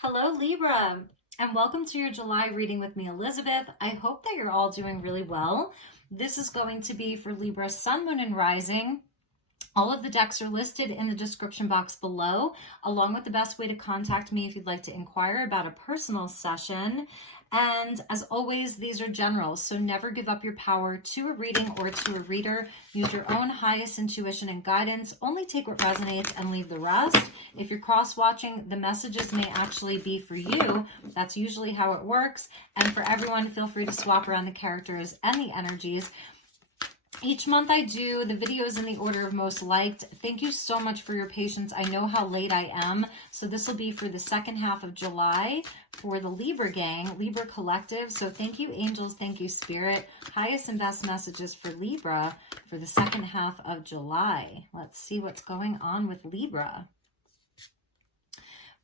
Hello, Libra, and welcome to your July reading with me, Elizabeth. I hope that you're all doing really well. This is going to be for Libra, Sun, Moon, and Rising. All of the decks are listed in the description box below, along with the best way to contact me if you'd like to inquire about a personal session. And as always, these are generals, so never give up your power to a reading or to a reader. Use your own highest intuition and guidance. Only take what resonates and leave the rest. If you're cross-watching, the messages may actually be for you. That's usually how it works. And for everyone, feel free to swap around the characters and the energies. Each month I do the videos in the order of most liked. Thank you so much for your patience. I know how late I am. So this will be for the second half of July for the Libra gang, Libra Collective. So thank you, angels. Thank you, Spirit. Highest and best messages for Libra for the second half of July. Let's see what's going on with Libra.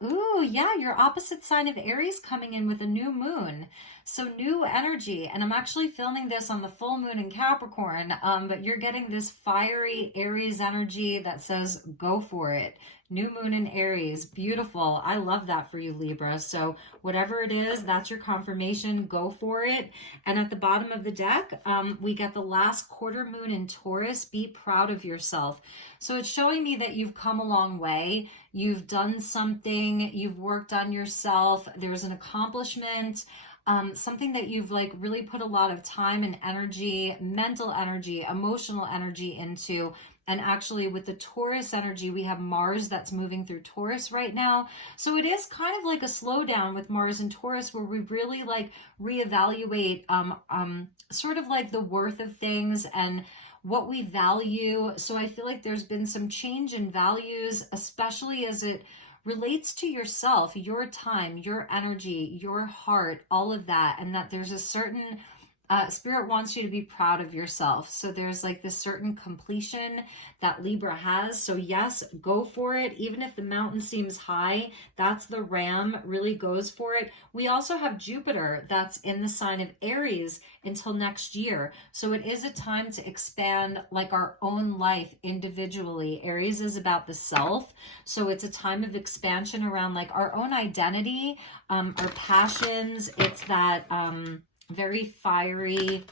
Ooh, yeah, your opposite sign of Aries coming in with a new moon. So new energy, and I'm actually filming this on the full moon in Capricorn, but you're getting this fiery Aries energy that says, go for it. New moon in Aries, beautiful. I love that for you, Libra. So whatever it is, that's your confirmation, go for it. And at the bottom of the deck, we get the last quarter moon in Taurus, be proud of yourself. So it's showing me that you've come a long way. You've done something, you've worked on yourself, there's an accomplishment, something that you've really put a lot of time and energy, mental energy, emotional energy into. And actually with the Taurus energy, we have Mars that's moving through Taurus right now. So it is kind of like a slowdown with Mars and Taurus where we really reevaluate sort of like the worth of things and what we value. So I feel like there's been some change in values, especially as it relates to yourself, your time, your energy, your heart, all of that. And that there's a certain Spirit wants you to be proud of yourself. So there's this certain completion that Libra has. So yes, go for it. Even if the mountain seems high, that's the ram, really goes for it. We also have Jupiter that's in the sign of Aries until next year. So it is a time to expand our own life individually. Aries is about the self. So it's a time of expansion around our own identity, our passions. It's that, very fiery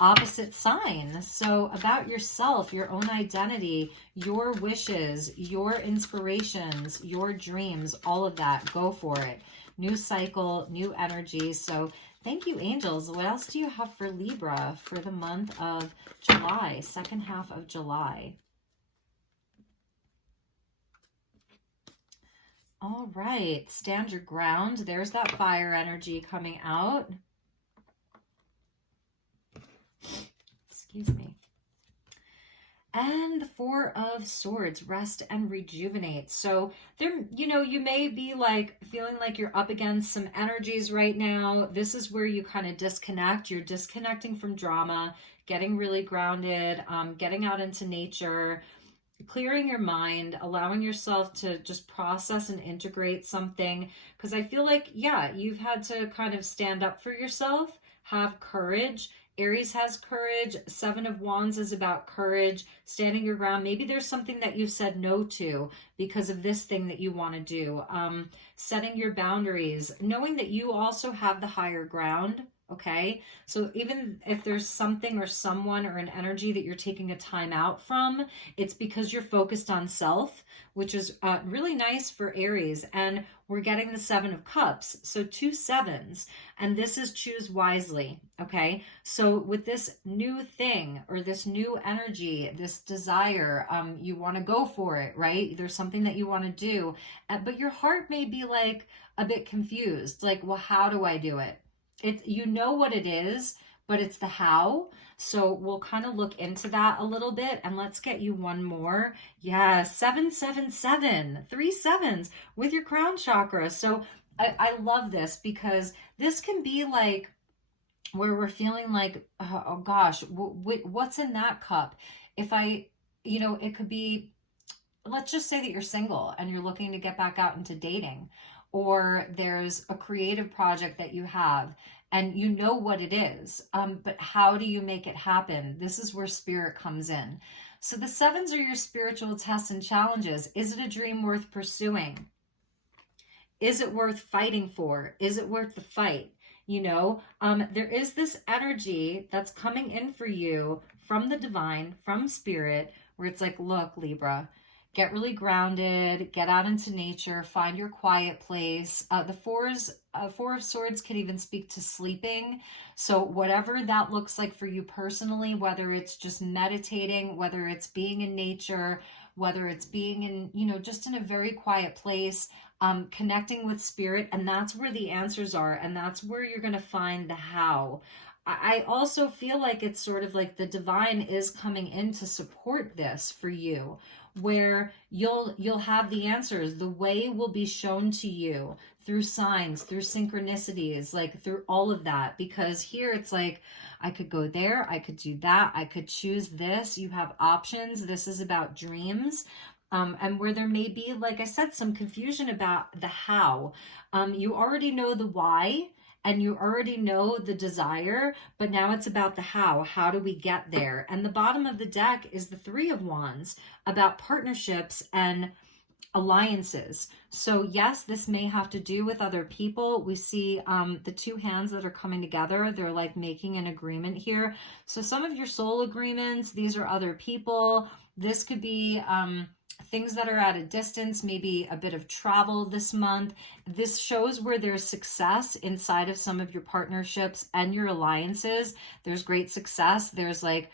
opposite sign. So about yourself, your own identity, your wishes, your inspirations, your dreams, all of that, go for it. New cycle, new energy. So thank you, angels. What else do you have for Libra for the month of July, second half of July? All right, stand your ground. There's that fire energy coming out. Excuse me. And the Four of Swords, rest and rejuvenate. So there, you may be feeling like you're up against some energies right now. This is where you kind of disconnect. You're disconnecting from drama, getting really grounded, getting out into nature, clearing your mind, allowing yourself to just process and integrate something. Because I feel yeah, you've had to kind of stand up for yourself, have courage. Aries has courage. Seven of Wands is about courage, standing your ground. Maybe there's something that you said no to because of this thing that you want to do. Setting your boundaries, knowing that you also have the higher ground. Okay, so even if there's something or someone or an energy that you're taking a time out from, it's because you're focused on self, which is really nice for Aries. And we're getting the Seven of Cups, so 2 sevens, and this is choose wisely. Okay, so with this new thing or this new energy, this desire, you want to go for it, right? There's something that you want to do, but your heart may be a bit confused, well, how do I do it? You know what it is, but it's the how. So we'll kind of look into that a little bit, and let's get you one more. Yeah, 777, 3 sevens with your crown chakra. So I love this because this can be where we're feeling oh gosh, what's in that cup? If it could be, let's just say that you're single and you're looking to get back out into dating, or there's a creative project that you have and you know what it is, but how do you make it happen? This is where Spirit comes in. So the sevens are your spiritual tests and challenges. Is it a dream worth pursuing? Is it worth fighting for? Is it worth the fight? You know, there is this energy that's coming in for you from the divine, from spirit, where it's like, look, Libra, get really grounded, get out into nature, find your quiet place. The Four of Swords can even speak to sleeping. So whatever that looks like for you personally, whether it's just meditating, whether it's being in nature, whether it's being in, you know, just in a very quiet place, connecting with spirit, and that's where the answers are, and that's where you're going to find the how. I also feel like it's sort of like the divine is coming in to support this for you, where you'll have the answers. The way will be shown to you through signs, through synchronicities, like through all of that. Because here it's like, I could go there, I could do that, I could choose this. You have options. This is about dreams. And where there may be, like I said, some confusion about the how. You already know the why, and you already know the desire, but now it's about the how. How do we get there? And the bottom of the deck is the Three of Wands, about partnerships and alliances. So yes, this may have to do with other people. We see the two hands that are coming together. They're like making an agreement here. So some of your soul agreements, these are other people. This could be things that are at a distance, maybe a bit of travel this month. This shows where there's success inside of some of your partnerships and your alliances. There's great success. There's like,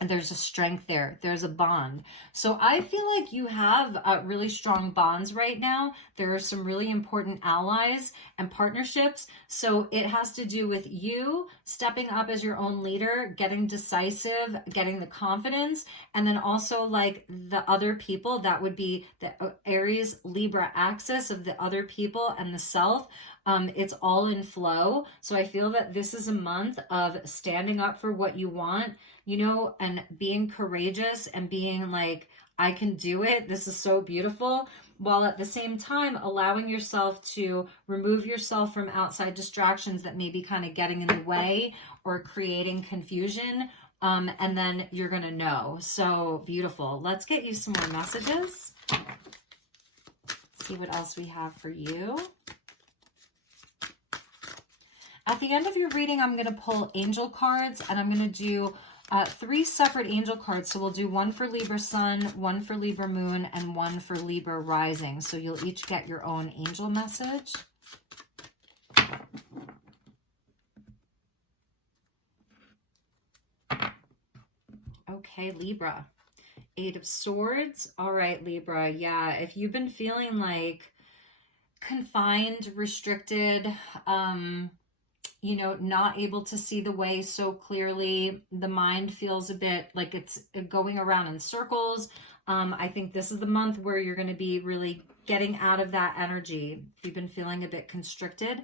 there's a strength there. There's a bond. So I feel like you have really strong bonds right now. There are some really important allies and partnerships. So it has to do with you stepping up as your own leader, getting decisive, getting the confidence, and then also like the other people, that would be the Aries Libra axis of the other people and the self. It's all in flow. So I feel that this is a month of standing up for what you want, you know, and being courageous and being like, I can do it. This is so beautiful. While at the same time allowing yourself to remove yourself from outside distractions that may be kind of getting in the way or creating confusion. And then you're going to know. So beautiful. Let's get you some more messages. See what else we have for you. At the end of your reading, I'm going to pull angel cards, and I'm going to do 3 separate angel cards. So we'll do one for Libra Sun, one for Libra Moon, and one for Libra Rising. So you'll each get your own angel message. Okay, Libra. 8 of Swords. All right, Libra. Yeah, if you've been feeling like confined, restricted, you know, not able to see the way so clearly, the mind feels a bit like it's going around in circles. I think this is the month where you're going to be really getting out of that energy. If you've been feeling a bit constricted,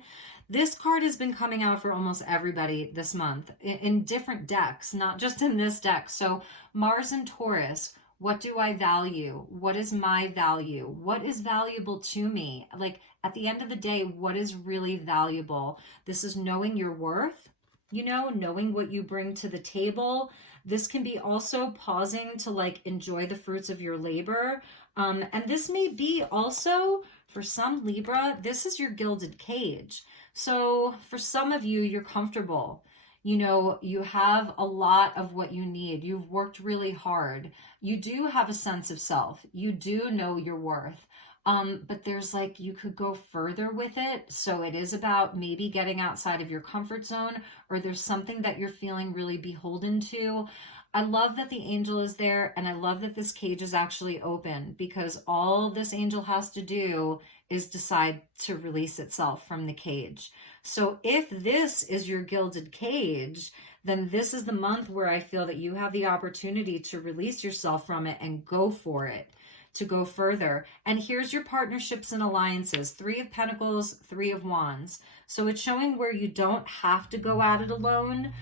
this card has been coming out for almost everybody this month in different decks, not just in this deck. So Mars and Taurus, what do I value? What is my value? What is valuable to me? Like, at the end of the day, what is really valuable? This is knowing your worth, you know, knowing what you bring to the table. This can be also pausing to like enjoy the fruits of your labor. And this may be also, for some Libra, this is your gilded cage. So for some of you, you're comfortable. You know, you have a lot of what you need. You've worked really hard. You do have a sense of self. You do know your worth. But there's like, you could go further with it. So it is about maybe getting outside of your comfort zone, or there's something that you're feeling really beholden to. I love that the angel is there, and I love that this cage is actually open, because all this angel has to do is decide to release itself from the cage. So if this is your gilded cage, then this is the month where I feel that you have the opportunity to release yourself from it and go for it, to go further. And here's your partnerships and alliances: 3 of Pentacles, 3 of Wands. So it's showing where you don't have to go at it alone.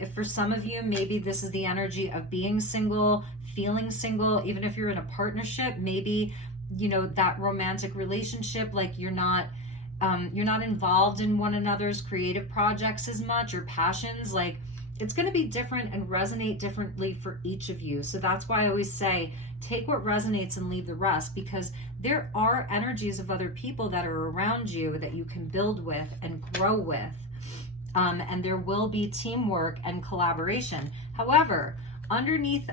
If for some of you, maybe this is the energy of being single, feeling single. Even if you're in a partnership, maybe, you know, that romantic relationship, like you're not involved in one another's creative projects as much, or passions. Like it's going to be different and resonate differently for each of you. So that's why I always say, take what resonates and leave the rest, because there are energies of other people that are around you that you can build with and grow with. And there will be teamwork and collaboration. However, underneath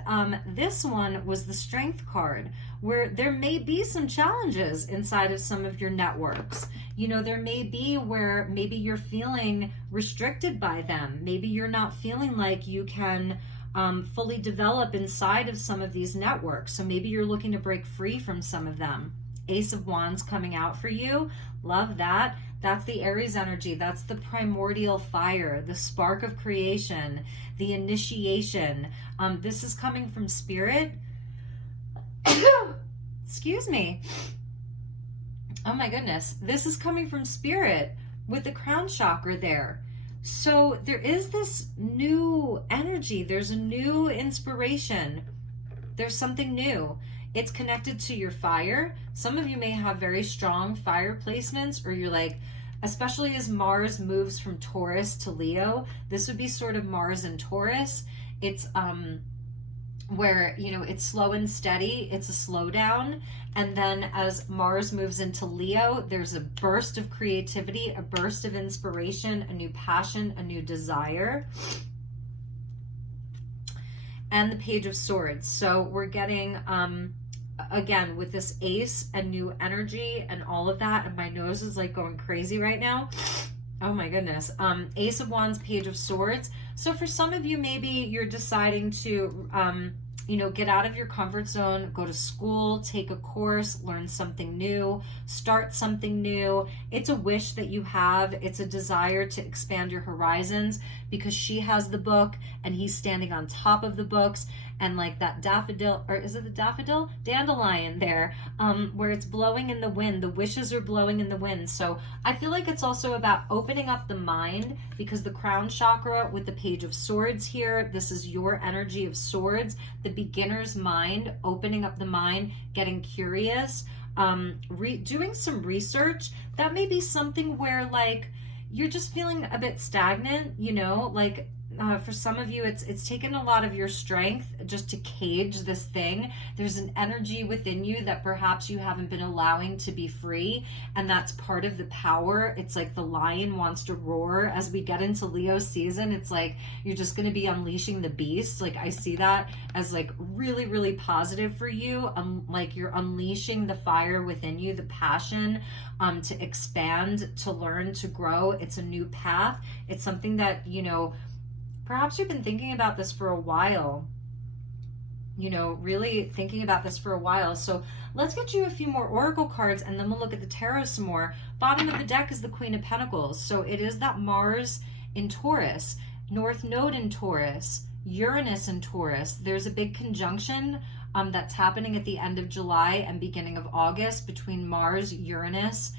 this one was the Strength card, where there may be some challenges inside of some of your networks. You know, there may be where maybe you're feeling restricted by them. Maybe you're not feeling like you can fully develop inside of some of these networks. So maybe you're looking to break free from some of them. Ace of Wands coming out for you. Love that. That's the Aries energy. That's the primordial fire, the spark of creation, the initiation. This is coming from Spirit. Excuse me. Oh my goodness. This is coming from Spirit with the crown chakra there. So there is this new energy. There's a new inspiration. There's something new. It's connected to your fire. Some of you may have very strong fire placements, or you're like, especially as Mars moves from Taurus to Leo, this would be sort of Mars and Taurus. It's where, you know, it's slow and steady. It's a slowdown. And then as Mars moves into Leo, there's a burst of creativity, a burst of inspiration, a new passion, a new desire. And the Page of Swords. So we're getting, again, with this ace and new energy and all of that, and my nose is like going crazy right now. Oh my goodness. Ace of Wands, Page of Swords. So for some of you, maybe you're deciding to, you know, get out of your comfort zone, go to school, take a course, learn something new, start something new. It's a wish that you have. It's a desire to expand your horizons, because she has the book and he's standing on top of the books. And like that daffodil, or is it the daffodil? Dandelion there, where it's blowing in the wind. The wishes are blowing in the wind. So I feel like it's also about opening up the mind, because the crown chakra with the Page of Swords here, this is your energy of swords, the beginner's mind, opening up the mind, getting curious, doing some research. That may be something where like you're just feeling a bit stagnant, you know, like for some of you, it's taken a lot of your strength just to cage this thing. There's an energy within you that perhaps you haven't been allowing to be free, and that's part of the power. It's like the lion wants to roar. As we get into Leo season, it's like you're just going to be unleashing the beast. Like I see that as like really, really positive for you. Like you're unleashing the fire within you, the passion to expand, to learn, to grow. It's a new path. It's something that, you know, perhaps you've been thinking about this for a while, you know, really thinking about this for a while. So let's get you a few more oracle cards, and then we'll look at the tarot some more. Bottom of the deck is the Queen of Pentacles. So it is that Mars in Taurus, North Node in Taurus, Uranus in Taurus. There's a big conjunction that's happening at the end of July and beginning of August between Mars, Uranus.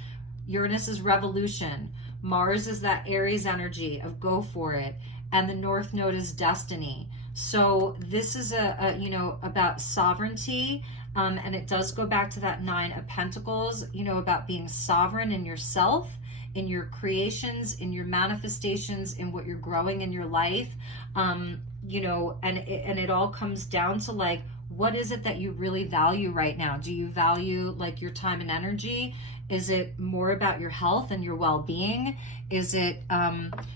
Uranus is revolution. Mars is that Aries energy of go for it. And the North Node is destiny. So this is you know, about sovereignty, and it does go back to that Nine of Pentacles, you know, about being sovereign in yourself, in your creations, in your manifestations, in what you're growing in your life, you know, and it all comes down to like, what is it that you really value right now? Do you value like your time and energy? Is it more about your health and your well-being? Is it,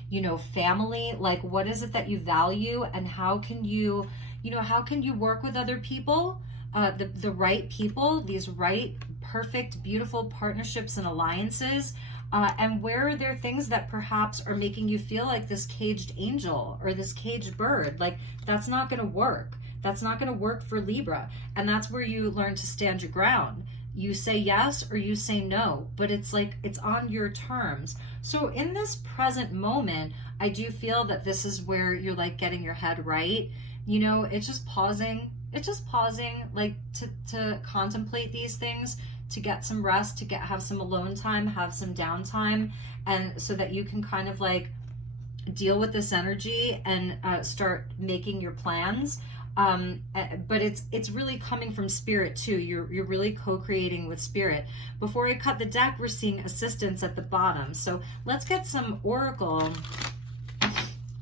you know, family? Like, what is it that you value, and how can you, you know, how can you work with other people, the right people, these right, perfect, beautiful partnerships and alliances? And where are there things that perhaps are making you feel like this caged angel or this caged bird? Like, that's not going to work. That's not going to work for Libra. And that's where you learn to stand your ground. You say yes or you say no, but it's like, it's on your terms. So in this present moment, I do feel that this is where you're like getting your head right. You know, it's just pausing. It's just pausing, like to contemplate these things, to get some rest, to have some alone time, have some downtime, and so that you can kind of like deal with this energy and start making your plans. But it's really coming from spirit too. You're really co-creating with spirit. Before I cut the deck, we're seeing assistance at the bottom. So let's get some oracle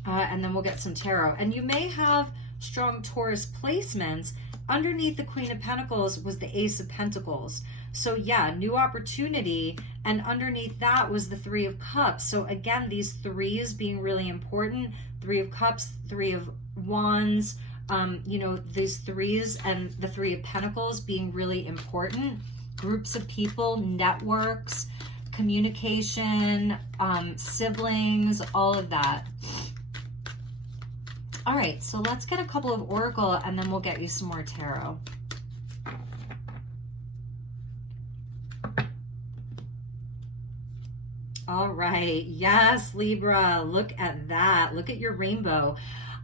And then we'll get some tarot. And you may have strong Taurus placements. Underneath the Queen of Pentacles was the Ace of Pentacles. So yeah, new opportunity. And underneath that was the Three of Cups. So again, these threes being really important. Three of Cups, Three of Wands, you know, these threes and the Three of Pentacles being really important. Groups of people, networks, communication, siblings, all of that. All right, so let's get a couple of Oracle and then we'll get you some more tarot. All right, yes, Libra, look at that. Look at your rainbow.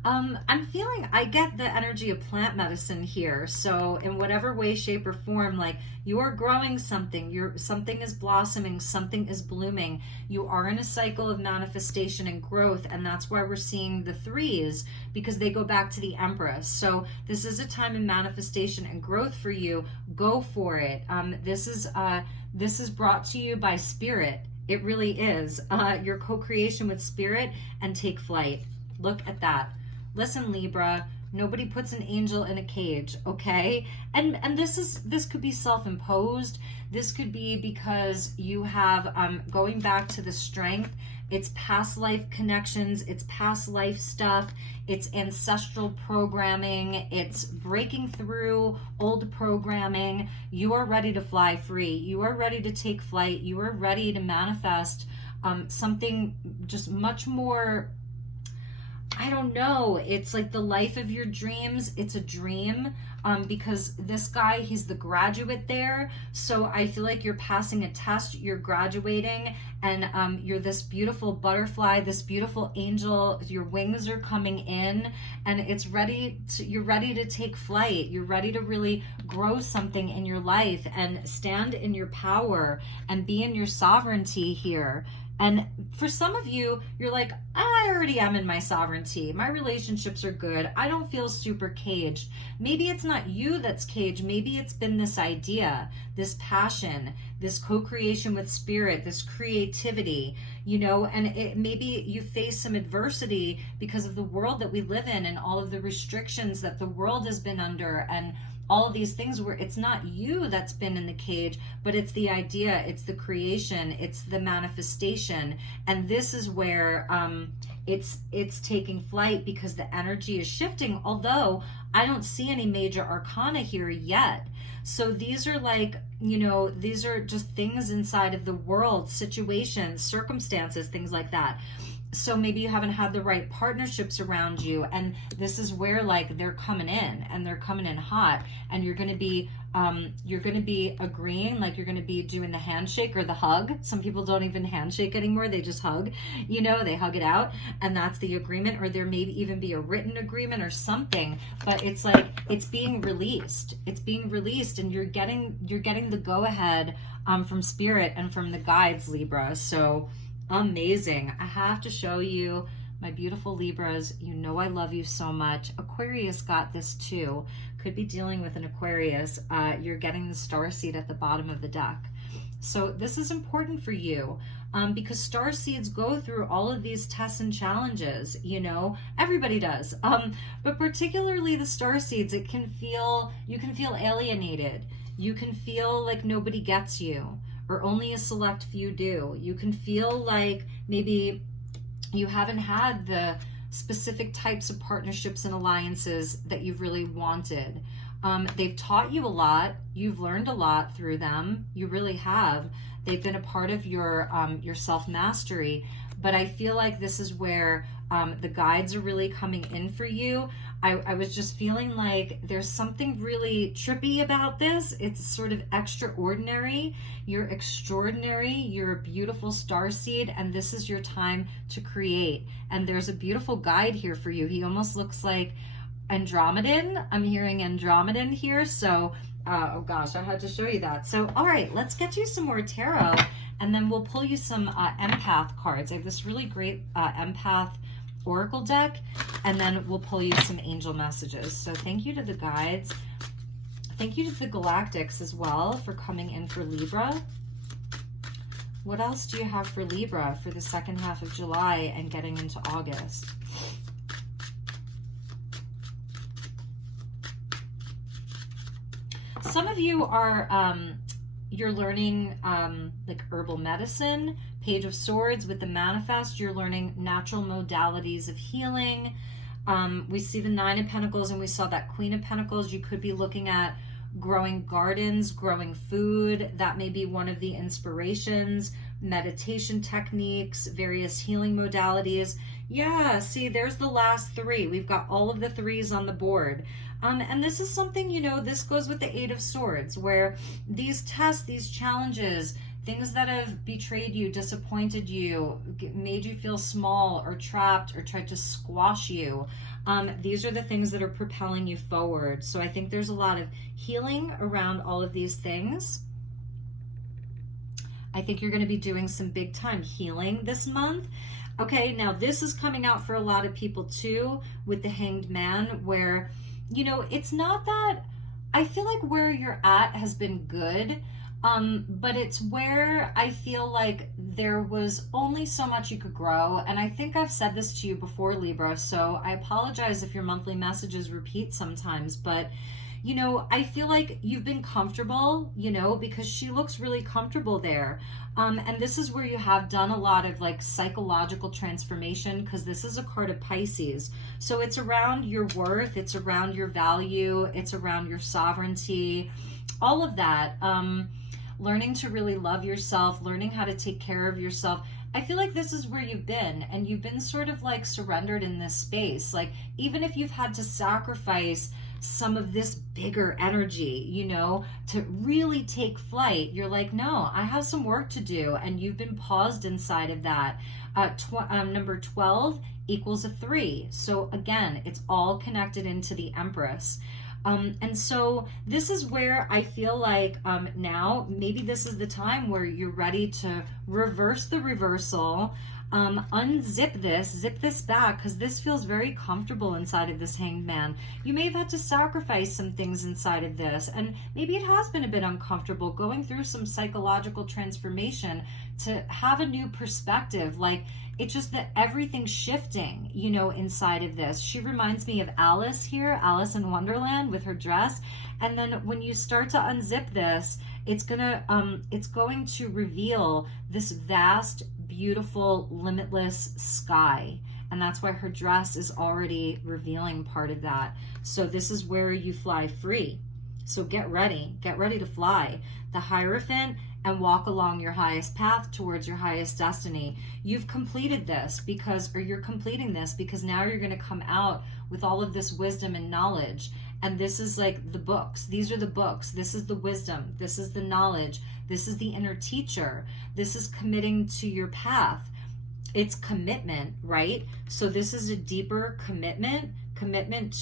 I'm feeling, I get the energy of plant medicine here. So in whatever way, shape, or form, like you are growing something, something is blossoming, something is blooming. You are in a cycle of manifestation and growth, and that's why we're seeing the threes, because they go back to the Empress. So this is a time of manifestation and growth for you. Go for it. This is brought to you by Spirit. It really is. Your co-creation with Spirit, and take flight. Look at that. Listen, Libra, nobody puts an angel in a cage, okay? And this could be self-imposed. This could be because you have, going back to the strength, it's past life connections, it's past life stuff, it's ancestral programming, it's breaking through old programming. You are ready to fly free. You are ready to take flight. You are ready to manifest something just much more, I don't know, it's like the life of your dreams. It's a dream, because this guy, he's the graduate there. So I feel like you're passing a test, you're graduating, and you're this beautiful butterfly, this beautiful angel. Your wings are coming in, and it's ready to, you're ready to take flight. You're ready to really grow something in your life and stand in your power and be in your sovereignty here. And for some of you, you're like, I already am in my sovereignty. My relationships are good. I don't feel super caged. Maybe it's not you that's caged. Maybe it's been this idea, this passion, this co-creation with Spirit, this creativity, you know, and maybe you face some adversity because of the world that we live in and all of the restrictions that the world has been under, and all of these things where it's not you that's been in the cage, but it's the idea, it's the creation, it's the manifestation. And this is where it's taking flight because the energy is shifting, although I don't see any major arcana here yet. So these are like, you know, these are just things inside of the world, situations, circumstances, things like that. So maybe you haven't had the right partnerships around you, and this is where like they're coming in, and they're coming in hot, and you're going to be agreeing, like you're going to be doing the handshake or the hug. Some people don't even handshake anymore, they just hug, you know, they hug it out, and that's the agreement. Or there may even be a written agreement or something, but it's like it's being released. It's being released, and you're getting the go ahead from Spirit and from the guides, Libra. So amazing. I have to show you my beautiful Libras. You know I love you so much. Aquarius got this too. Could be dealing with an Aquarius. You're getting the starseed at the bottom of the deck. So this is important for you because starseeds go through all of these tests and challenges, you know, everybody does. But particularly the starseeds, you can feel alienated. You can feel like nobody gets you, or only a select few do. You can feel like maybe you haven't had the specific types of partnerships and alliances that you've really wanted. They've taught you a lot. You've learned a lot through them. You really have. They've been a part of your self-mastery. But I feel like this is where the guides are really coming in for you. I was just feeling like there's something really trippy about this. It's sort of extraordinary. You're extraordinary. You're a beautiful starseed, and this is your time to create. And there's a beautiful guide here for you. He almost looks like Andromedan. I'm hearing Andromedan here. So, oh gosh, I had to show you that. So, all right, let's get you some more tarot, and then we'll pull you some empath cards. I have this really great empath oracle deck, and then we'll pull you some angel messages. So thank you to the guides. Thank you to the galactics as well for coming in for Libra. What else do you have for Libra for the second half of July and getting into August? some of you are, you're learning like herbal medicine, Page of Swords with the manifest. You're learning natural modalities of healing. We see the Nine of Pentacles and we saw that Queen of Pentacles. You could be looking at growing gardens, growing food. That may be one of the inspirations. Meditation techniques, various healing modalities. Yeah, see, there's the last three. We've got all of the threes on the board. And this is something, you know, this goes with the Eight of Swords, where these tests, these challenges, things that have betrayed you, disappointed you, made you feel small or trapped or tried to squash you, these are the things that are propelling you forward. So I think there's a lot of healing around all of these things. I think you're going to be doing some big time healing this month. Okay, now this is coming out for a lot of people too with the Hanged Man, where, you know, it's not that, I feel like where you're at has been good, but it's where I feel like there was only so much you could grow. And I think I've said this to you before, Libra, so I apologize if your monthly messages repeat sometimes, but you know, I feel like you've been comfortable, you know, because she looks really comfortable there. And this is where you have done a lot of like psychological transformation, because this is a card of Pisces. So it's around your worth, it's around your value, it's around your sovereignty, all of that. Learning to really love yourself, learning how to take care of yourself. I feel like this is where you've been, and you've been sort of like surrendered in this space. Like, even if you've had to sacrifice some of this bigger energy, you know, to really take flight, you're like, no, I have some work to do. And you've been paused inside of that. Number 12 equals a 3. So again, it's all connected into the Empress. And so this is where I feel like now maybe this is the time where you're ready to reverse the reversal, unzip this, zip this back, because this feels very comfortable inside of this Hanged Man. You may have had to sacrifice some things inside of this, and maybe it has been a bit uncomfortable going through some psychological transformation to have a new perspective. Like, it's just that everything's shifting, you know, inside of this. She reminds me of Alice here, Alice in Wonderland with her dress. And then when you start to unzip this, it's going to reveal this vast, beautiful, limitless sky. And that's why her dress is already revealing part of that. So this is where you fly free. So get ready to fly. The Hierophant, and walk along your highest path towards your highest destiny. You've completed this you're completing this because now you're going to come out with all of this wisdom and knowledge. And this is like the books. These are the books. This is the wisdom. This is the knowledge. This is the inner teacher. This is committing to your path. It's commitment, right? So this is a deeper commitment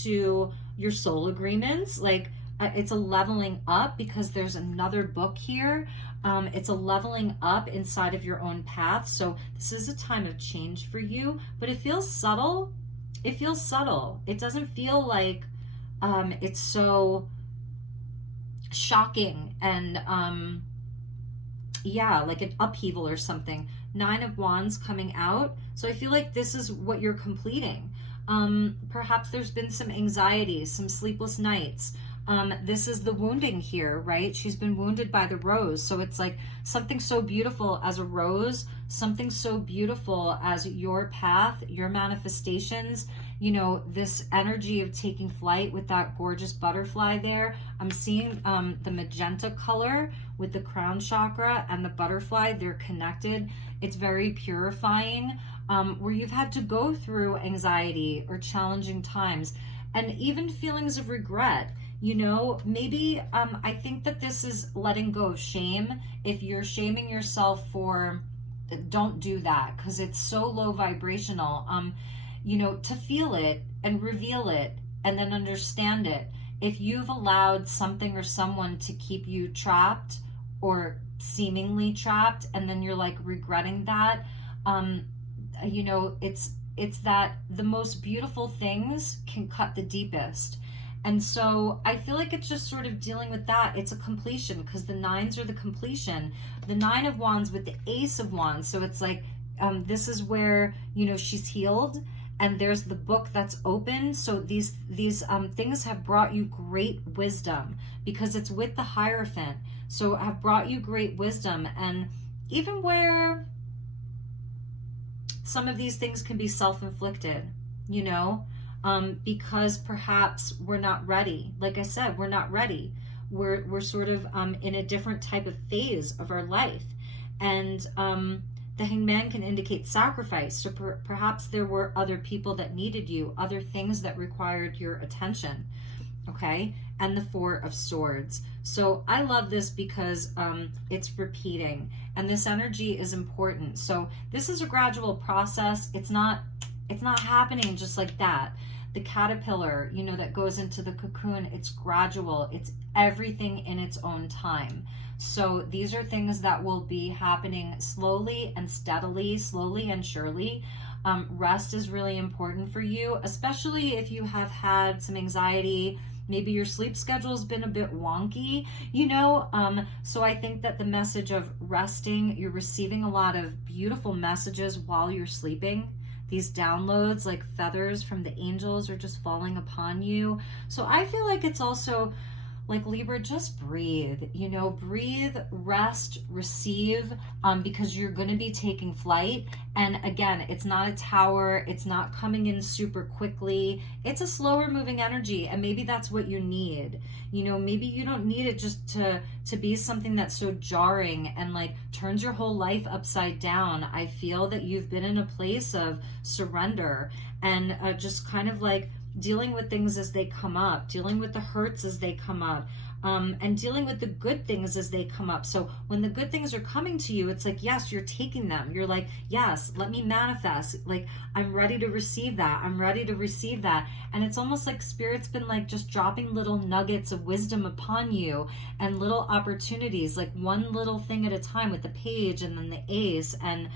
to your soul agreements. Like, it's a leveling up because there's another book here. It's a leveling up inside of your own path. So this is a time of change for you, but it feels subtle. It feels subtle. It doesn't feel like it's so shocking and yeah, like an upheaval or something. Nine of Wands coming out. So I feel like this is what you're completing. Perhaps there's been some anxiety, some sleepless nights. This is the wounding here, right? She's been wounded by the rose. So it's like something so beautiful as a rose, something so beautiful as your path, your manifestations, you know, this energy of taking flight with that gorgeous butterfly there. I'm seeing the magenta color with the crown chakra and the butterfly. They're connected. It's very purifying, where you've had to go through anxiety or challenging times and even feelings of regret. You know, maybe I think that this is letting go of shame. If you're shaming yourself for, don't do that, because it's so low vibrational. You know, to feel it and reveal it and then understand it. If you've allowed something or someone to keep you trapped or seemingly trapped, and then you're like regretting that, you know, it's that the most beautiful things can cut the deepest. And so I feel like it's just sort of dealing with that. It's a completion, because the nines are the completion. The Nine of Wands with the Ace of Wands. So it's like, this is where, you know, she's healed, and there's the book that's open. So these things have brought you great wisdom, because it's with the Hierophant. So have brought you great wisdom. And even where some of these things can be self-inflicted, you know, because perhaps we're not ready. Like I said, we're not ready. We're sort of in a different type of phase of our life. And the Hangman can indicate sacrifice. So perhaps there were other people that needed you, other things that required your attention. Okay, and the Four of Swords. So I love this because it's repeating, and this energy is important. So this is a gradual process. It's not happening just like that. The caterpillar, you know, that goes into the cocoon, it's gradual. It's everything in its own time. So these are things that will be happening slowly and steadily, slowly and surely. Rest is really important for you, especially if you have had some anxiety. Maybe your sleep schedule's been a bit wonky, you know? So I think that the message of resting, you're receiving a lot of beautiful messages while you're sleeping. These downloads like feathers from the angels are just falling upon you. So I feel like it's also like, Libra, just breathe, you know, breathe, rest, receive, because you're going to be taking flight. And again, it's not a tower. It's not coming in super quickly. It's a slower moving energy. And maybe that's what you need. You know, maybe you don't need it just to be something that's so jarring and like turns your whole life upside down. I feel that you've been in a place of surrender and just kind of like dealing with things as they come up, dealing with the hurts as they come up, and dealing with the good things as they come up. So when the good things are coming to you, it's like, yes, you're taking them. You're like, yes, let me manifest. Like, I'm ready to receive that. I'm ready to receive that. And it's almost like Spirit's been like just dropping little nuggets of wisdom upon you and little opportunities, like one little thing at a time with the page and then the ace. And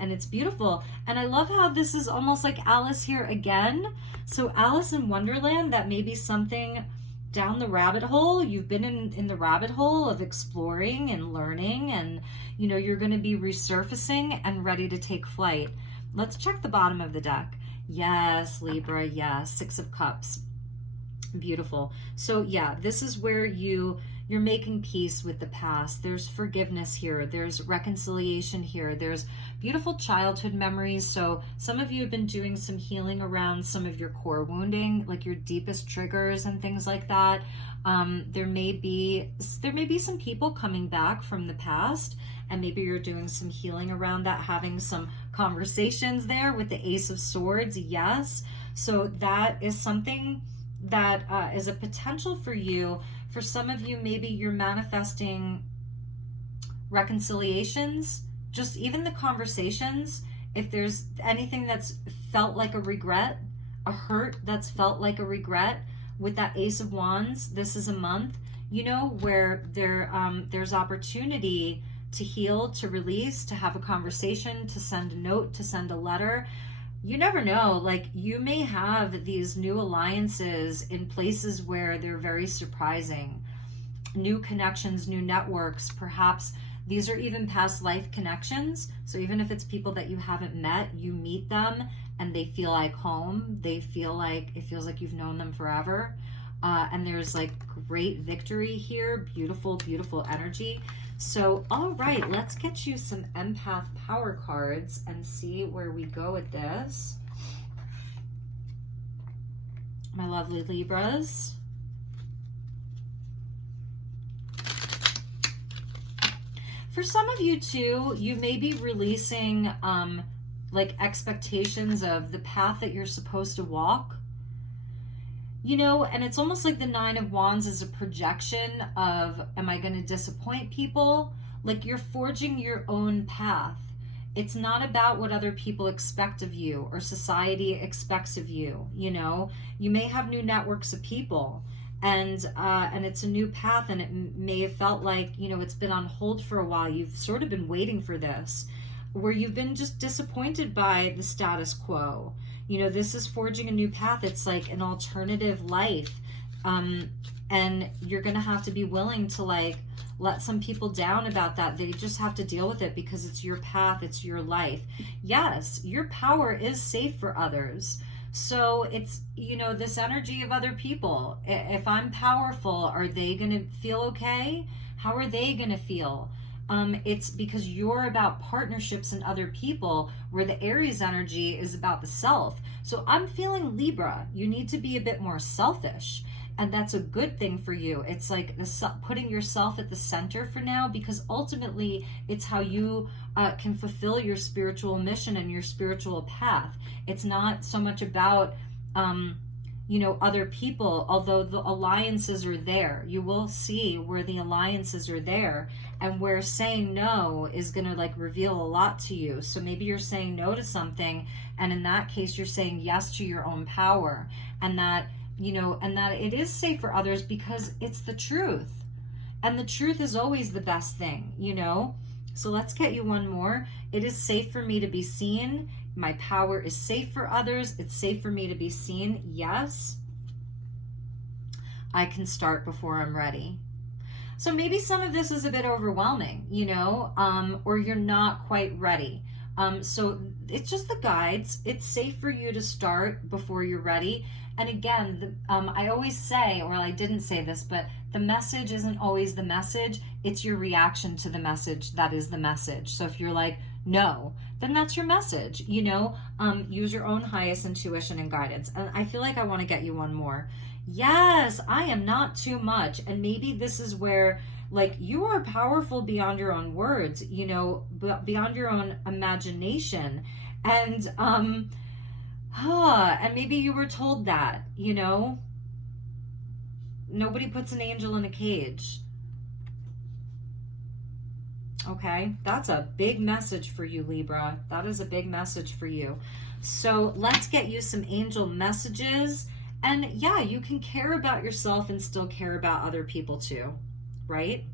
it's beautiful. And I love how this is almost like Alice here again. So Alice in Wonderland, that may be something down the rabbit hole. You've been in the rabbit hole of exploring and learning, and you know, you're going to be resurfacing and ready to take flight. Let's check the bottom of the deck. Yes, Libra, yes, Six of Cups. Beautiful. So yeah, this is where you're making peace with the past. There's forgiveness here. There's reconciliation here. There's beautiful childhood memories. So some of you have been doing some healing around some of your core wounding, like your deepest triggers and things like that. There may be some people coming back from the past, and maybe you're doing some healing around that, having some conversations there with the Ace of Swords. Yes. So that is something that is a potential for you. For some of you, maybe you're manifesting reconciliations, just even the conversations. If there's anything that's felt like a regret, a hurt that's felt like a regret, with that Ace of Wands, this is a month, you know, where there's opportunity to heal, to release, to have a conversation, to send a note, to send a letter. You never know, like you may have these new alliances in places where they're very surprising. New connections, new networks, perhaps these are even past life connections. So even if it's people that you haven't met, you meet them and they feel like home. They feel like, it feels like you've known them forever. And there's like great victory here, beautiful, beautiful energy. So, all right, let's get you some empath power cards and see where we go with this. My lovely Libras. For some of you too, you may be releasing like expectations of the path that you're supposed to walk. You know, and it's almost like the Nine of Wands is a projection of, am I going to disappoint people? Like you're forging your own path. It's not about what other people expect of you or society expects of you. You know, you may have new networks of people, and it's a new path, and it may have felt like, you know, it's been on hold for a while. You've sort of been waiting for this, where you've been just disappointed by the status quo. You know, this is forging a new path. It's like an alternative life. And you're going to have to be willing to like let some people down about that. They just have to deal with it because it's your path. It's your life. Yes, your power is safe for others. So it's, this energy of other people. If I'm powerful, are they going to feel okay? How are they going to feel? It's because you're about partnerships and other people, where the Aries energy is about the self. So I'm feeling Libra. You need to be a bit more selfish. And that's a good thing for you. It's like putting yourself at the center for now, because ultimately it's how you can fulfill your spiritual mission and your spiritual path. It's not so much about, other people, although the alliances are there. You will see where the alliances are there, and where saying no is going to like reveal a lot to you. So maybe you're saying no to something, and in that case, you're saying yes to your own power, and that it is safe for others because it's the truth. And the truth is always the best thing, So let's get you one more. It is safe for me to be seen. My power is safe for others. It's safe for me to be seen. Yes. I can start before I'm ready. So maybe some of this is a bit overwhelming, or you're not quite ready. So it's just the guides. It's safe for you to start before you're ready. And again, I always say, or I didn't say this, but the message isn't always the message. It's your reaction to the message that is the message. So if you're like, no, then that's your message, use your own highest intuition and guidance. And I feel like I want to get you one more. Yes, I am not too much. And maybe this is where, like, you are powerful beyond your own words, beyond your own imagination. And, and maybe you were told that, nobody puts an angel in a cage. Okay, that's a big message for you, Libra. That is a big message for you. So let's get you some angel messages. And yeah, you can care about yourself and still care about other people too, right?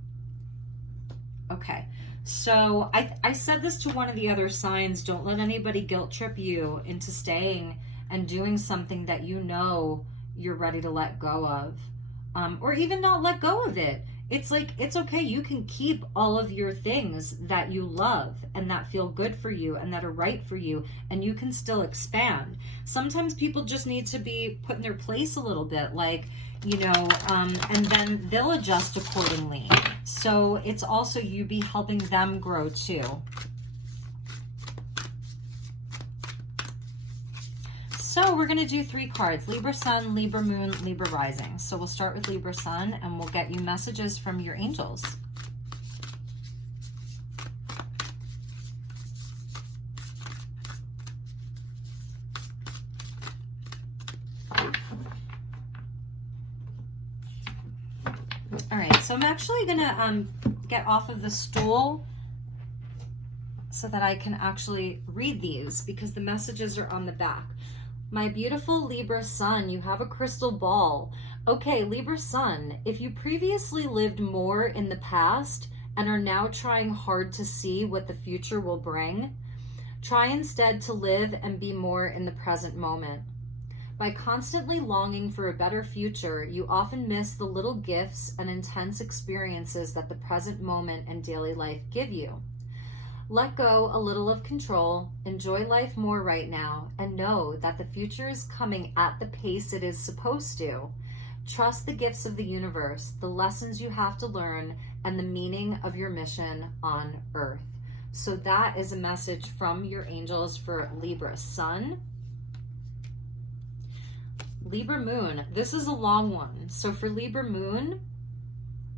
Okay, so I said this to one of the other signs. Don't let anybody guilt trip you into staying and doing something that you're ready to let go of, or even not let go of it. It's like, it's okay. You can keep all of your things that you love and that feel good for you and that are right for you, and you can still expand. Sometimes people just need to be put in their place a little bit, like, and then they'll adjust accordingly. So it's also you be helping them grow too. So we're going to do 3 cards: Libra Sun, Libra Moon, Libra Rising. So we'll start with Libra Sun, and we'll get you messages from your angels. All right, so I'm actually going to get off of the stool so that I can actually read these, because the messages are on the back. My beautiful Libra Sun, you have a crystal ball. Okay, Libra Sun, if you previously lived more in the past and are now trying hard to see what the future will bring, try instead to live and be more in the present moment. By constantly longing for a better future, you often miss the little gifts and intense experiences that the present moment and daily life give you. Let go a little of control, enjoy life more right now, and know that the future is coming at the pace it is supposed to. Trust the gifts of the universe, the lessons you have to learn, and the meaning of your mission on Earth. So that is a message from your angels for Libra Sun. Libra Moon, this is a long one. So for Libra Moon,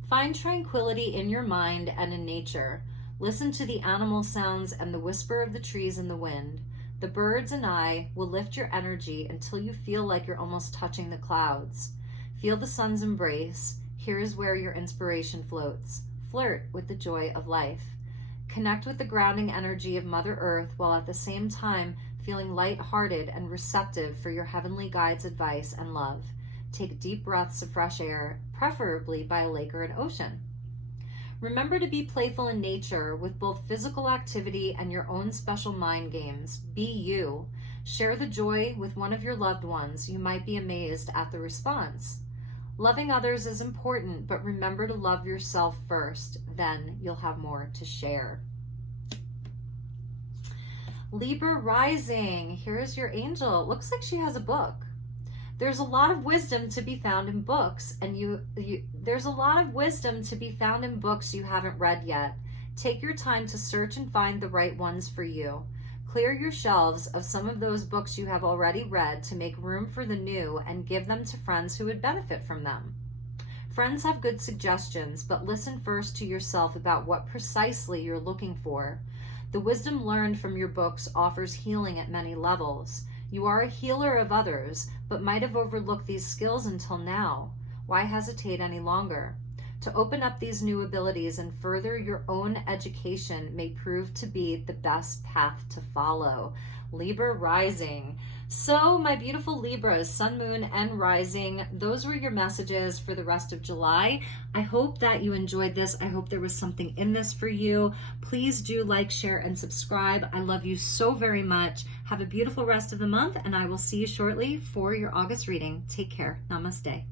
find tranquility in your mind and in nature. Listen to the animal sounds and the whisper of the trees in the wind. The birds and I will lift your energy until you feel like you're almost touching the clouds. Feel the sun's embrace. Here is where your inspiration floats. Flirt with the joy of life. Connect with the grounding energy of Mother Earth while at the same time feeling light-hearted and receptive for your heavenly guides' advice and love. Take deep breaths of fresh air, preferably by a lake or an ocean. Remember to be playful in nature with both physical activity and your own special mind games. Be you. Share the joy with one of your loved ones. You might be amazed at the response. Loving others is important, but remember to love yourself first. Then you'll have more to share. Libra rising. Here's your angel. It looks like she has a book. There's a lot of wisdom to be found in books, and there's a lot of wisdom to be found in books you haven't read yet. Take your time to search and find the right ones for you. Clear your shelves of some of those books you have already read to make room for the new and give them to friends who would benefit from them. Friends have good suggestions, but listen first to yourself about what precisely you're looking for. The wisdom learned from your books offers healing at many levels. You are a healer of others, but might have overlooked these skills until now. Why hesitate any longer? To open up these new abilities and further your own education may prove to be the best path to follow. Libra rising. So my beautiful Libras, sun, moon, and rising, those were your messages for the rest of July. I hope that you enjoyed this. I hope there was something in this for you. Please do like, share, and subscribe. I love you so very much. Have a beautiful rest of the month, and I will see you shortly for your August reading. Take care. Namaste.